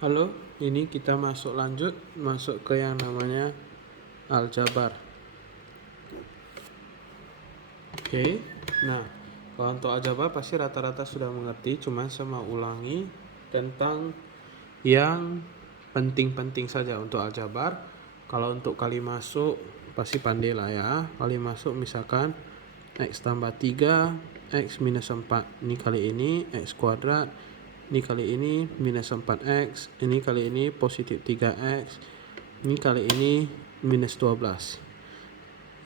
Halo, ini kita masuk ke yang namanya aljabar. Oke, nah kalau untuk aljabar pasti rata-rata sudah mengerti, cuma saya mau ulangi tentang yang penting-penting saja untuk aljabar. Kalau untuk kali masuk pasti pandai lah ya. Kali masuk misalkan x tambah 3, x minus 4. Ini kali ini x kuadrat, ini kali ini minus 4x, ini kali ini positif 3x, ini kali ini minus 12.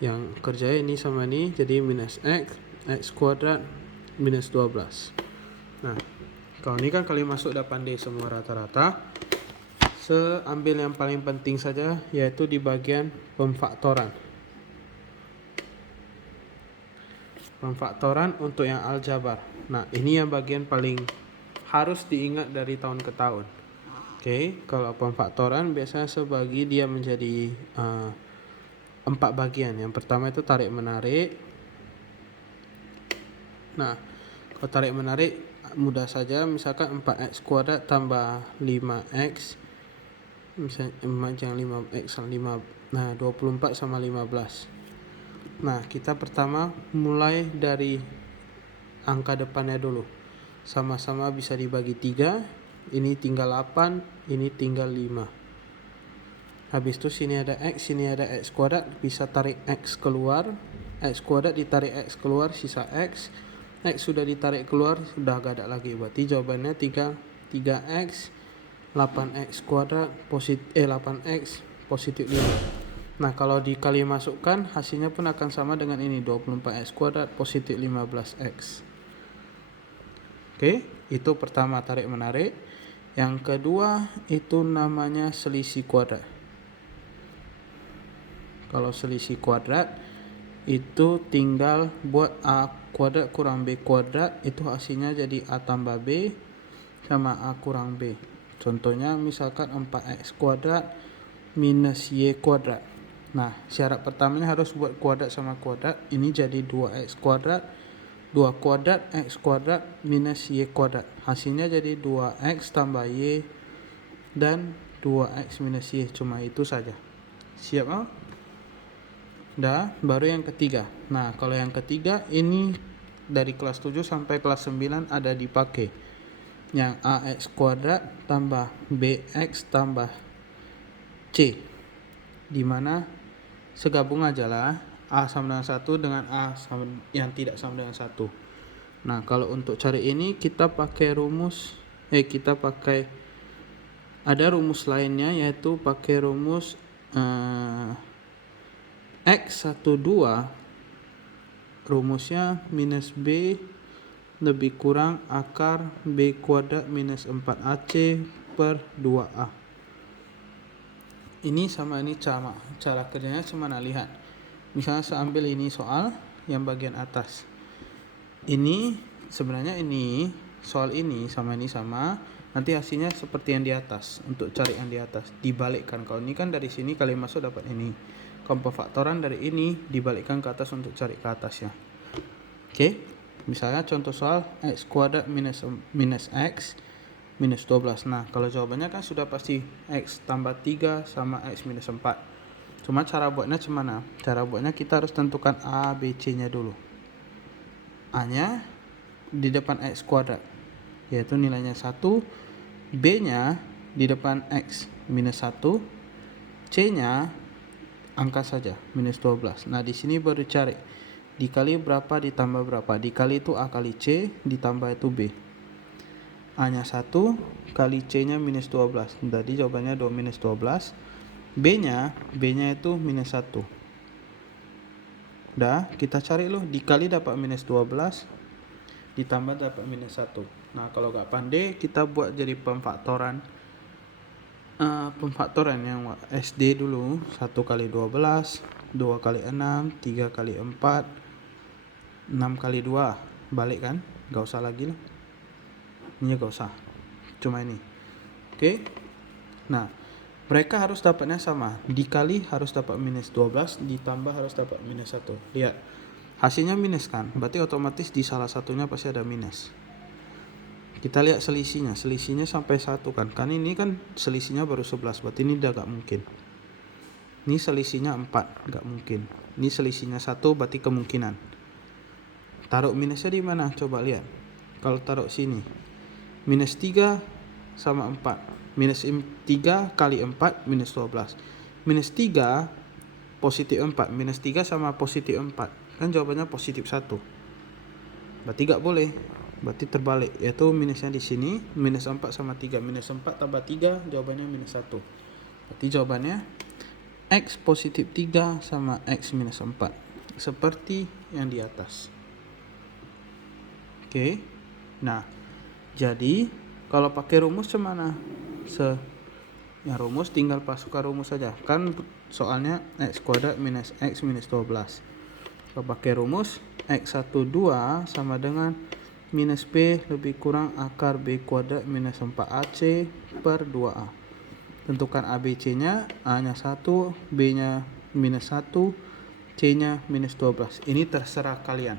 Yang kerja ini sama ini jadi minus x kuadrat minus 12. Nah, kalau ini kan kali masuk udah pandai semua rata-rata. Ambil yang paling penting saja, yaitu di bagian pemfaktoran. Pemfaktoran untuk yang aljabar. Nah, ini yang bagian paling harus diingat dari tahun ke tahun. Oke, kalau pemfaktoran biasanya sebagi dia menjadi 4 bagian. Yang pertama itu tarik menarik. Nah, kalau tarik menarik mudah saja, misalkan 4x kuadrat tambah 5x, misalnya 5x 5, nah 24 sama 15. Nah, kita pertama mulai dari angka depannya dulu. Sama-sama bisa dibagi 3. Ini tinggal 8, ini tinggal 5. Habis itu sini ada x, sini ada x kuadrat, bisa tarik x keluar. X kuadrat ditarik x keluar, sisa x. X sudah ditarik keluar, sudah gak ada lagi. Berarti jawabannya 3x 8x kuadrat 8x positif 5. Nah, kalau dikali masukkan hasilnya pun akan sama dengan ini, 24x kuadrat positif 15x. Oke, itu pertama tarik menarik. Yang kedua itu namanya selisih kuadrat. Kalau selisih kuadrat itu tinggal buat A kuadrat kurang B kuadrat, itu hasilnya jadi A tambah B sama A kurang B. Contohnya misalkan 4x kuadrat minus Y kuadrat. Nah, syarat pertamanya harus buat kuadrat sama kuadrat. Ini jadi 2x kuadrat 2 kuadrat x kuadrat minus Y kuadrat. Hasilnya jadi 2x tambah Y dan 2x minus Y. Cuma itu saja. Siap oh? Dah, baru yang ketiga. Nah, kalau yang ketiga ini dari kelas 7 sampai kelas 9 ada dipakai. Yang ax kuadrat tambah bx tambah c. Dimana segabung aja lah. A sama dengan 1 dengan A sama yang tidak sama dengan 1. Nah, kalau untuk cari ini kita pakai rumus ada rumus lainnya, yaitu pakai rumus X12 rumusnya minus B lebih kurang akar B kuadrat minus 4AC per 2A. Ini sama ini cara kerjanya cuma lihat. Misalnya saya ambil ini soal yang bagian atas. Ini sebenarnya ini soal ini sama nanti hasilnya seperti yang di atas. Untuk cari yang di atas dibalikkan. Kalau ini kan dari sini kali masuk dapat ini. Pemfaktoran dari ini dibalikkan ke atas untuk cari ke atasnya. Oke, misalnya contoh soal x kuadrat minus x minus 12. Nah, kalau jawabannya kan sudah pasti x tambah 3 sama x minus 4. Cuma cara buatnya gimana? Cara buatnya kita harus tentukan A, B, C-nya dulu. A-nya di depan x kuadrat, yaitu nilainya 1. B-nya di depan x minus 1. C-nya angka saja, minus 12. Nah, di sini baru cari dikali berapa ditambah berapa. Dikali itu A kali C, ditambah itu B. A-nya 1 kali C-nya minus 12. Jadi jawabannya minus 12. B-nya itu minus 1. Dah, kita cari loh, dikali dapat minus 12, ditambah dapat minus 1. Nah, kalau gak pandai kita buat jadi pemfaktoran yang SD dulu. 1 kali 12, 2 kali 6, 3 kali 4, 6 kali 2. Balik kan? Gak usah lagi lah. Ini gak usah. Cuma ini. Oke. Nah, mereka harus dapatnya sama. Dikali harus dapat minus 12, ditambah harus dapat minus 1. Lihat. Hasilnya minus kan? Berarti otomatis di salah satunya pasti ada minus. Kita lihat selisihnya. Selisihnya sampai 1 kan. Kan ini kan selisihnya baru 11. Berarti ini udah gak mungkin. Ini selisihnya 4. Gak mungkin. Ini selisihnya 1 berarti kemungkinan. Taruh minusnya di mana? Coba lihat. Kalau taruh sini. Minus 3 sama 4. Minus 3 kali 4 minus 12. Minus 3 positif 4. Minus 3 sama positif 4. Kan jawabannya positif 1. Berarti gak boleh. Berarti terbalik. Yaitu minusnya di sini. Minus 4 sama 3. Minus 4 tambah 3. Jawabannya minus 1. Berarti jawabannya X positif 3 sama X minus 4. Seperti yang di atas. Oke. Nah, jadi kalau pakai rumus cemana? Ya rumus tinggal pasukan rumus saja. Kan soalnya X kuadrat minus X minus 12. Kalau pakai rumus X12 sama dengan minus B lebih kurang akar B kuadrat minus 4AC per 2A. Tentukan ABC nya, A nya 1, B nya minus 1, C nya minus 12. Ini terserah kalian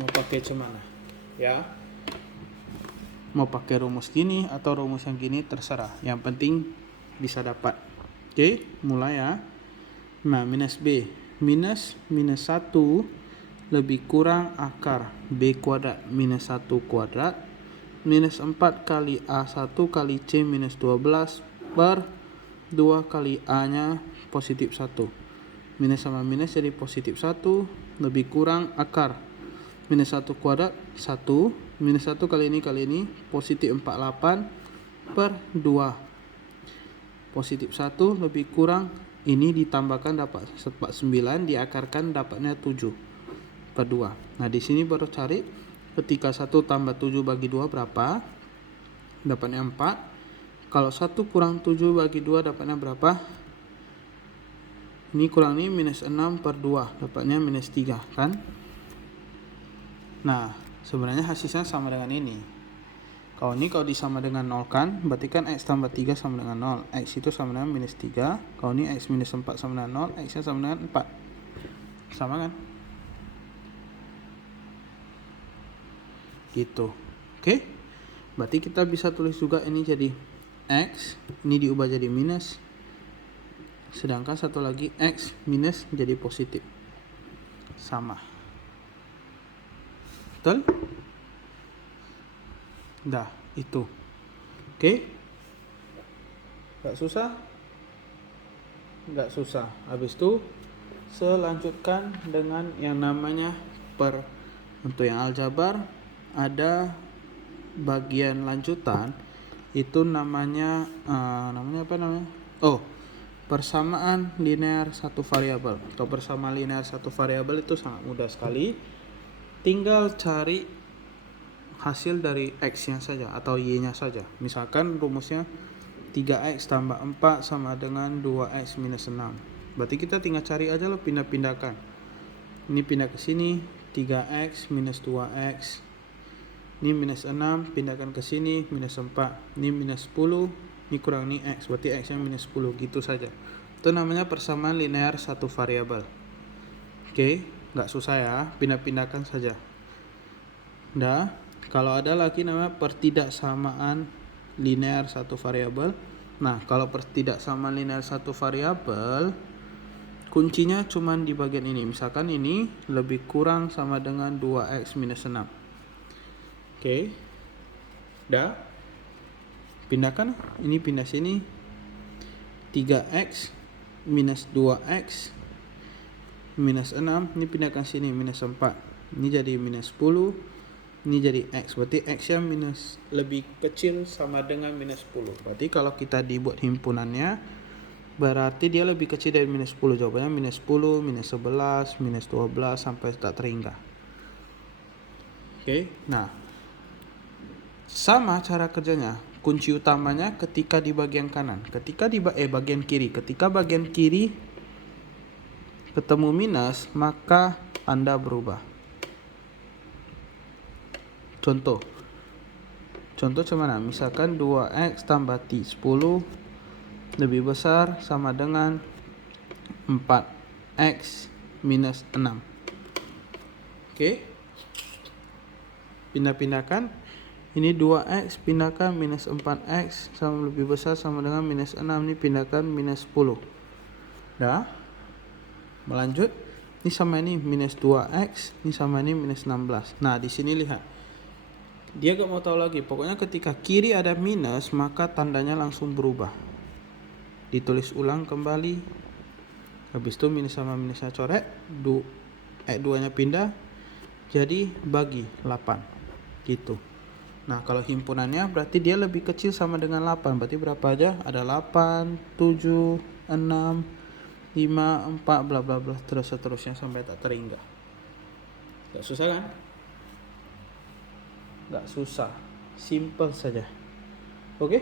mau pakai cemana ya, mau pakai rumus gini atau rumus yang gini terserah, yang penting bisa dapat. Oke, mulai ya. Nah, minus B minus 1 lebih kurang akar B kuadrat minus 1 kuadrat minus 4 kali A1 kali C minus 12 per 2 kali A nya positif 1. Minus sama minus jadi positif 1 lebih kurang akar minus 1 kuadrat 1 minus 1 kali ini positif 48 per 2 positif 1 lebih kurang ini ditambahkan dapat 49 diakarkan dapatnya 7 per 2. Nah di sini baru cari ketika 1 tambah 7 bagi 2 berapa, dapatnya 4. Kalau 1 kurang 7 bagi 2 dapatnya berapa, ini kurang ini minus 6 per 2 dapatnya minus 3 kan. Nah, sebenarnya hasilnya sama dengan ini. Kalau ini kalau disama dengan 0 kan, berarti kan X tambah 3 sama dengan 0. X itu sama dengan minus 3. Kalau ini X minus 4 sama dengan 0, X nya sama dengan 4. Sama kan? Gitu. Oke? Berarti kita bisa tulis juga ini jadi X, ini diubah jadi minus. Sedangkan satu lagi X minus jadi positif. Sama. Betul? Dah, itu. Oke? Gak susah? Gak susah. Habis itu selanjutkan dengan yang namanya per. Untuk yang aljabar ada bagian lanjutan itu namanya apa namanya? Persamaan linear satu variabel. Atau persamaan linear satu variabel itu sangat mudah sekali. Tinggal cari hasil dari X-nya saja atau Y-nya saja. Misalkan rumusnya 3X tambah 4 sama dengan 2X minus 6. Berarti kita tinggal cari aja loh, pindah-pindahkan. Ini pindah ke sini, 3X minus 2X. Ini minus 6, pindahkan ke sini, minus 4. Ini minus 10, ini kurang ini X. Berarti X-nya minus 10, gitu saja. Itu namanya persamaan linear satu variabel. Oke, nggak susah ya, pindah-pindahkan saja. Nah, kalau ada lagi namanya pertidaksamaan linear satu variabel. Nah, kalau pertidaksamaan linear satu variabel, kuncinya cuma di bagian ini. Misalkan ini lebih kurang sama dengan 2X minus 6. Oke. Dah. Pindahkan, ini pindah sini. 3X minus 2X minus 6, ini pindahkan sini minus 4. Ini jadi minus 10. Ini jadi X. Berarti X nya minus lebih kecil sama dengan minus 10. Berarti kalau kita dibuat himpunannya, berarti dia lebih kecil dari minus 10. Jawabannya minus 10, minus 11, minus 12 sampai tak terhingga. Oke. Nah, sama cara kerjanya. Kunci utamanya ketika di bagian kanan. Ketika di bagian kiri. Ketika bagian kiri ketemu minus, maka Anda berubah. Contoh cuman misalkan 2X tambah T 10 lebih besar sama dengan 4X minus 6. Oke. Pindah-pindahkan. Ini 2x pindahkan minus 4x sama lebih besar sama dengan minus 6. Ini pindahkan minus 10. Dah. Melanjut. Ini sama ini minus 2x. Ini sama ini minus 16. Nah di sini lihat. Dia gak mau tahu lagi. Pokoknya ketika kiri ada minus maka tandanya langsung berubah. Ditulis ulang kembali. Habis itu minus sama minusnya coret. 2 nya pindah. Jadi bagi 8. Gitu. Nah kalau himpunannya berarti dia lebih kecil sama dengan 8. Berarti berapa aja? Ada 8, 7, 6, 5, 4 bla bla bla terus seterusnya sampai tak terhingga. Gak susah kan? Gak susah. Simple saja. Oke?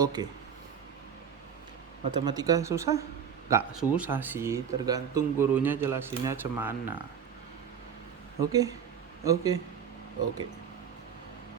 Oke. Matematika susah? Gak susah sih, tergantung gurunya jelasinnya cemana. Oke.